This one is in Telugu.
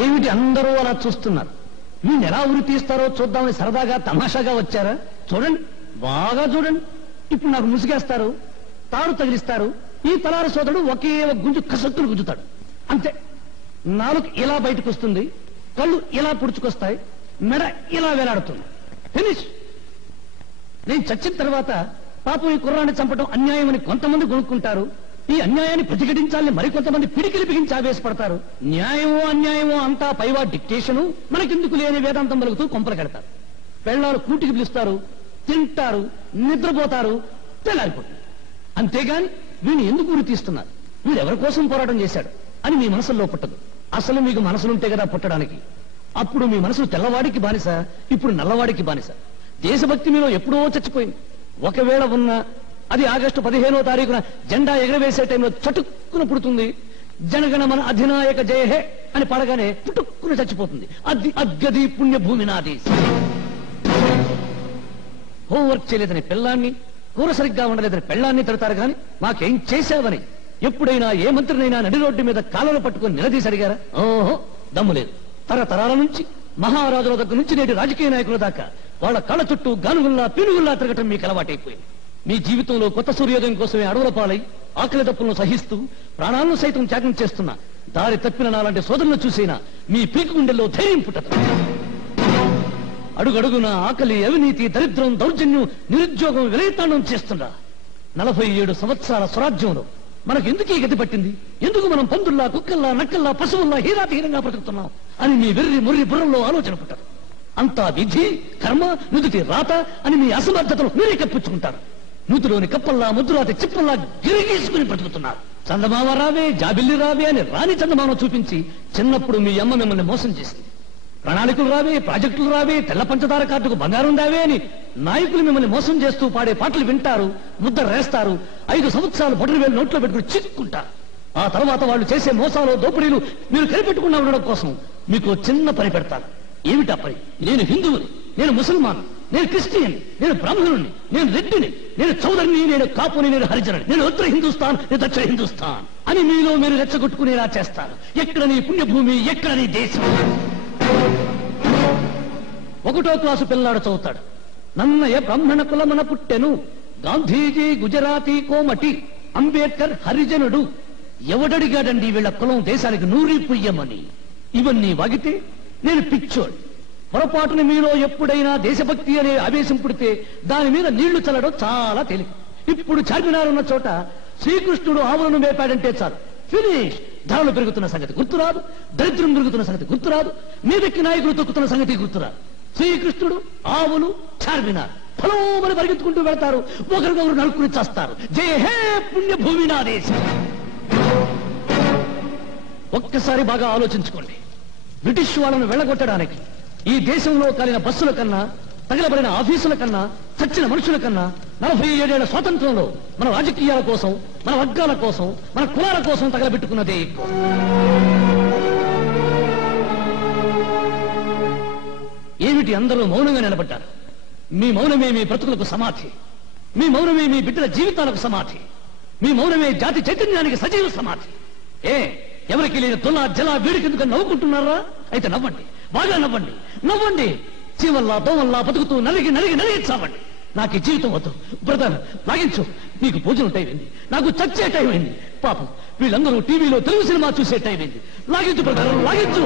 ఏమిటి అందరూ అలా చూస్తున్నారు? వీళ్ళు ఎలా ఉరి తీస్తారో చూద్దామని సరదాగా తమాషాగా వచ్చారా? చూడండి, బాగా చూడండి. ఇప్పుడు నాకు ముసిగేస్తారు, తాడు తగిలిస్తారు. ఈ తలారి సోదరుడు ఒకే ఒక గుంజు కసత్తులు గుంజుతాడు, అంతే. నాలుగు ఇలా బయటకు వస్తుంది, కళ్ళు ఇలా పుడుచుకొస్తాయి, మెడ ఇలా వేలాడుతుంది. ఫినిష్. నేను చచ్చిన తర్వాత పాపం ఈ కుర్రాన్ని చంపడం అన్యాయం అని కొంతమంది కొనుక్కుంటారు. ఈ అన్యాయాన్ని ప్రతిఘటించాలని మరికొంతమంది పిడికిలి బిగించి ఆవేశపడతారు. న్యాయమో అన్యాయమో అంతా పైవా డిక్టేషను, మనకెందుకు లేని వేదాంతం పలుకుతూ కొంపలు కడతారు. పెళ్ళాలు కూటికి పిలుస్తారు, తింటారు, నిద్రపోతారు, తెల్లారిపోతుంది. అంతేగాని వీడిని ఎందుకు ఉరి తీస్తున్నారు, వీడు ఎవరి కోసం పోరాటం చేశాడు అని మీ మనసులో పుట్టదు. అసలు మీకు మనసులుంటే కదా పుట్టడానికి. అప్పుడు మీ మనసు తెల్లవాడికి బానిస, ఇప్పుడు నల్లవాడికి బానిస. దేశభక్తి మీలో ఎప్పుడో చచ్చిపోయింది. ఒకవేళ ఉన్నా అది ఆగస్టు 15వ తారీఖున జెండా ఎగరవేసే టైంలో చటుక్కున పుడుతుంది. జనగణ మన అధినాయక జయహే అని పడగానే పుట్టుక్కున చచ్చిపోతుంది. అది అద్గది పుణ్యభూమి నాది. హోంవర్క్ చేయలేదని పెళ్ళాన్ని, కూర సరిగ్గా ఉండలేదని పెళ్ళాన్ని తిడతారు. కానీ మాకేం చేశావని ఎప్పుడైనా ఏ మంత్రినైనా నడి రోడ్డు మీద కాళ్ళను పట్టుకుని నిలదీసి అడిగారా? ఓహో, దమ్ము లేదు. తరతరాల నుంచి మహారాజుల దగ్గర నుంచి నేటి రాజకీయ నాయకుల దాకా వాళ్ళ కళ్ళ చుట్టూ గానుగుల్లా పీనుగుల్లా తిరగటం మీకు అలవాటైపోయింది. మీ జీవితంలో కొత్త సూర్యోదయం కోసమే అడవుల పాలై ఆకలి తప్పులను సహిస్తూ ప్రాణాలను సైతం త్యాగం చేస్తున్న దారి తప్పిన నాలాంటి సోదరులను చూసినా మీ పీకు గుండెల్లో ధైర్యం పుట్టదు. అడుగడుగున ఆకలి, అవినీతి, దరిద్రం, దౌర్జన్యం, నిరుద్యోగం విలయతాండం చేస్తున్నా 47 సంవత్సరాల స్వరాజ్యంలో మనకు ఎందుకు ఈ గతి పట్టింది? ఎందుకు మనం పందుల్లా, కుక్కల్లా, నక్కల్లా, పశువుల్లా హీరాతీరంగా బ్రతుకుతున్నాం అని మీ వెర్రి ముర్రి బుర్రంలో ఆలోచన పుట్టదు. అంతా విధి, కర్మ, నుదుటి రాత అని మీ అసమర్థతను మీరే కప్పించుకుంటారు. నూతిలోని కప్పల్లా, ముద్దురాతి చిప్పల్లా గిరిగీసుకుని బ్రతుకుతున్నారు. చందమామ రావే, జాబిల్లి రావే అని రాని చందమామ చూపించి చిన్నప్పుడు మీ అమ్మ మిమ్మల్ని మోసం చేసింది. ప్రణాళికలు రావే, ప్రాజెక్టులు రావే, తెల్ల పంచదార కార్డుకు బంగారం రావే అని నాయకులు మిమ్మల్ని మోసం చేస్తూ పాడే పాటలు వింటారు, ముద్ద రేస్తారు. 5 సంవత్సరాలు బొటరు వేలు నోట్లో పెట్టుకుని చిక్కుంటారు. ఆ తర్వాత వాళ్ళు చేసే మోసాలు, దోపిడీలు మీరు కనిపెట్టుకున్నా ఉండడం కోసం మీకు చిన్న పని పెడతారు. ఏమిటా పని? నేను హిందువుని, నేను ముసల్మాన్, నేను క్రిస్టియన్, నేను బ్రాహ్మణుని, నేను రెడ్డిని, నేను చౌదరిని, నేను కాపుని, నేను హరిజనుని, నేను ఉత్తర హిందుస్థాన్, నేను దక్షిణ హిందుస్థాన్ అని మీలో మీరు రెచ్చగొట్టుకునేలా చేస్తారు. ఎక్కడ నీ పుణ్యభూమి, ఎక్కడ నీ దేశం? 1వ క్లాసు పిల్లాడు చదువుతాడు. నన్నయ బ్రాహ్మణ కులమన పుట్టెను, గాంధీజీ గుజరాతీ కోమటి, అంబేద్కర్ హరిజనుడు. ఎవడడిగాడండి వీళ్ళ కులం దేశానికి నూరి పుయ్యమని? ఇవన్నీ వాగితే నేను పిచ్చోడు. పొరపాటున మీలో ఎప్పుడైనా దేశభక్తి అనే ఆవేశం పుడితే దాని మీద నీళ్లు చల్లడం చాలా తేలిక. ఇప్పుడు చార్మినార్ ఉన్న చోట శ్రీకృష్ణుడు ఆవులను మేపాడంటే చాలు, ఫినిష్. ధరలు పెరుగుతున్న సంగతి గుర్తురాదు, దరిద్రం పెరుగుతున్న సంగతి గుర్తురాదు, మీదెక్కి నాయకులు తొక్కుతున్న సంగతి గుర్తురాదు. శ్రీకృష్ణుడు, ఆవులు, చార్మినార్ ఫలోమని పరిగెత్తుకుంటూ వెళ్తారు, ఒకరికొకరు నలుకుని చేస్తారు. జయ హే పుణ్యభూమి నా దేశం. ఒక్కసారి బాగా ఆలోచించుకోండి. బ్రిటిష్ వాళ్ళను వెళ్ళగొట్టడానికి ఈ దేశంలో కాలిన బస్సుల కన్నా, తగలబడిన ఆఫీసుల కన్నా, చచ్చిన మనుషుల కన్నా 47 ఏళ్ల స్వాతంత్రంలో మన రాజకీయాల కోసం, మన వర్గాల కోసం, మన కులాల కోసం తగలబెట్టుకున్నదే ఎక్కువ. ఏమిటి అందరూ మౌనంగా నిలబడ్డారు? మీ మౌనమే మీ బ్రతుకులకు సమాధి, మీ మౌనమే మీ బిడ్డల జీవితాలకు సమాధి, మీ మౌనమే జాతి చైతన్యానికి సజీవ సమాధి. ఎవరికి లేని తులా జల వేడికెందుకు నవ్వుకుంటున్నారా? అయితే నవ్వండి, బాగా నవ్వండి, నవ్వండి. చీవల్లా దోమల్లా బతుకుతూ నలిగి నలిగి నలిగి చావండి. నాకు ఈ జీవితం వద్దు. బ్రదర్ లాగించు, నీకు భోజనం టైం అయింది, నాకు చచ్చే టైం అయింది. పాపం వీళ్ళందరూ టీవీలో తెలుగు సినిమా చూసే టైం అయింది. లాగించు బ్రదర్, లాగించు.